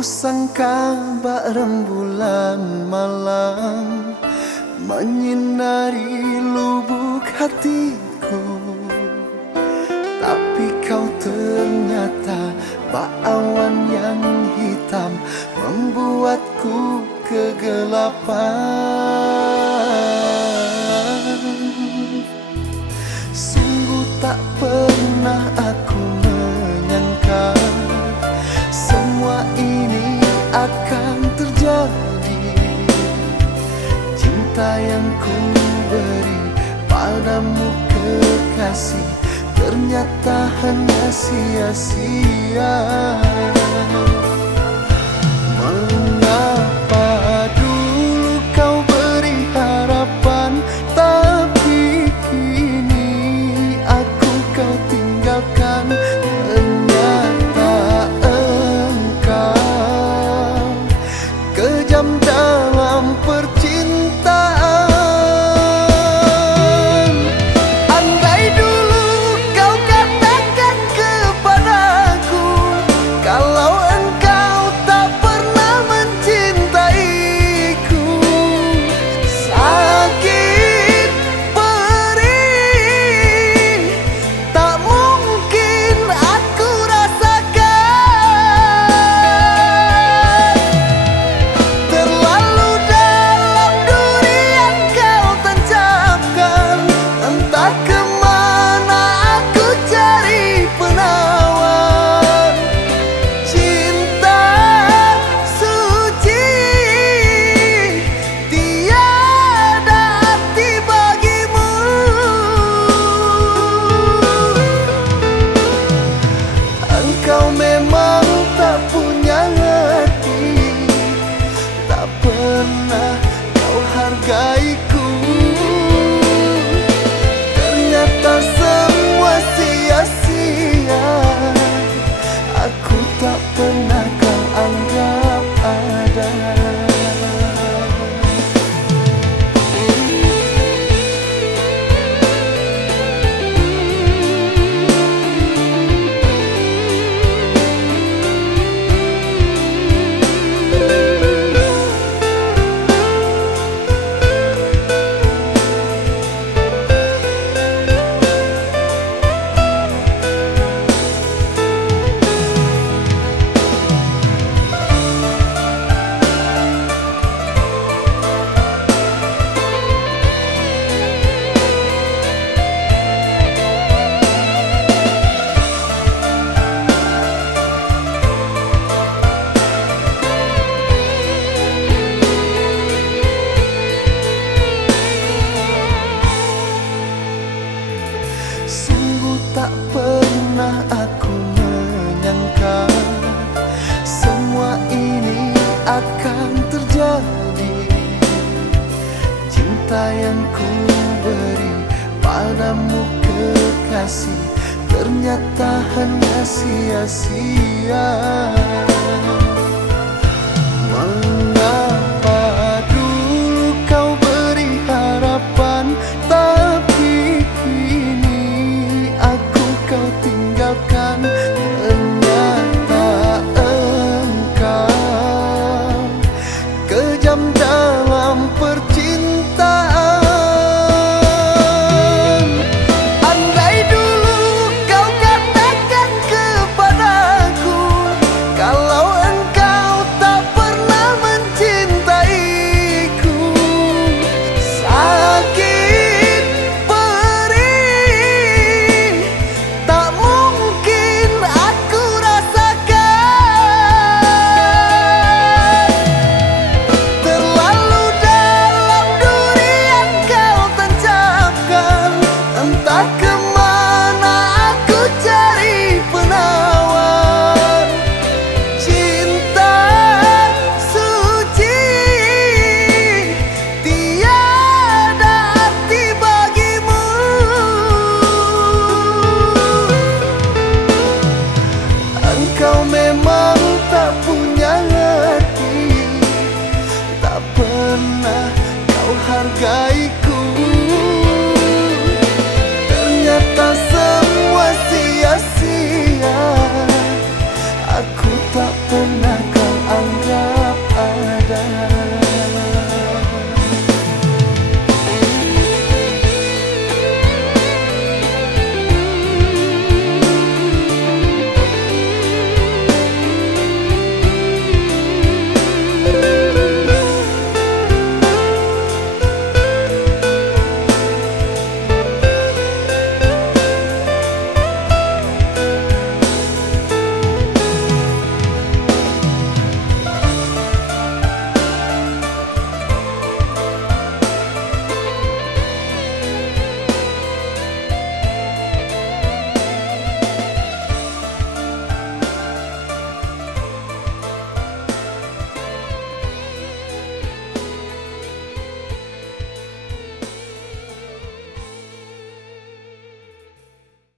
Kusangka bak rembulan malam menyinari lubuk hatiku, tapi kau ternyata bak awan yang hitam membuatku kegelapan. Sungguh tak pernah aku menyangka semua ini akan terjadi. Cinta yang ku beri padamu kekasih ternyata hanya sia-sia. Mengapa dulu kau beri harapan, tapi kini aku kau tinggalkan. Ternyata engkau kejam dalam percintaan. Andai dulu kau katakan kepadaku kalau engkau tak pernah mencintaiku, sakit perih tak mungkin aku rasakan. Terlalu dalam duri yang kau tancapkan, entah kemana aku cari penawar. Cinta suci tiada arti bagimu. Engkau memang tak punya hati, tak pernah kau hargaiku. Ternyata semua sia-sia, aku tak pernah kau anggap ada. Sungguh tak pernah aku menyangka semua ini akan terjadi. Cinta yang ku beri padamu kekasih ternyata hanya sia-sia.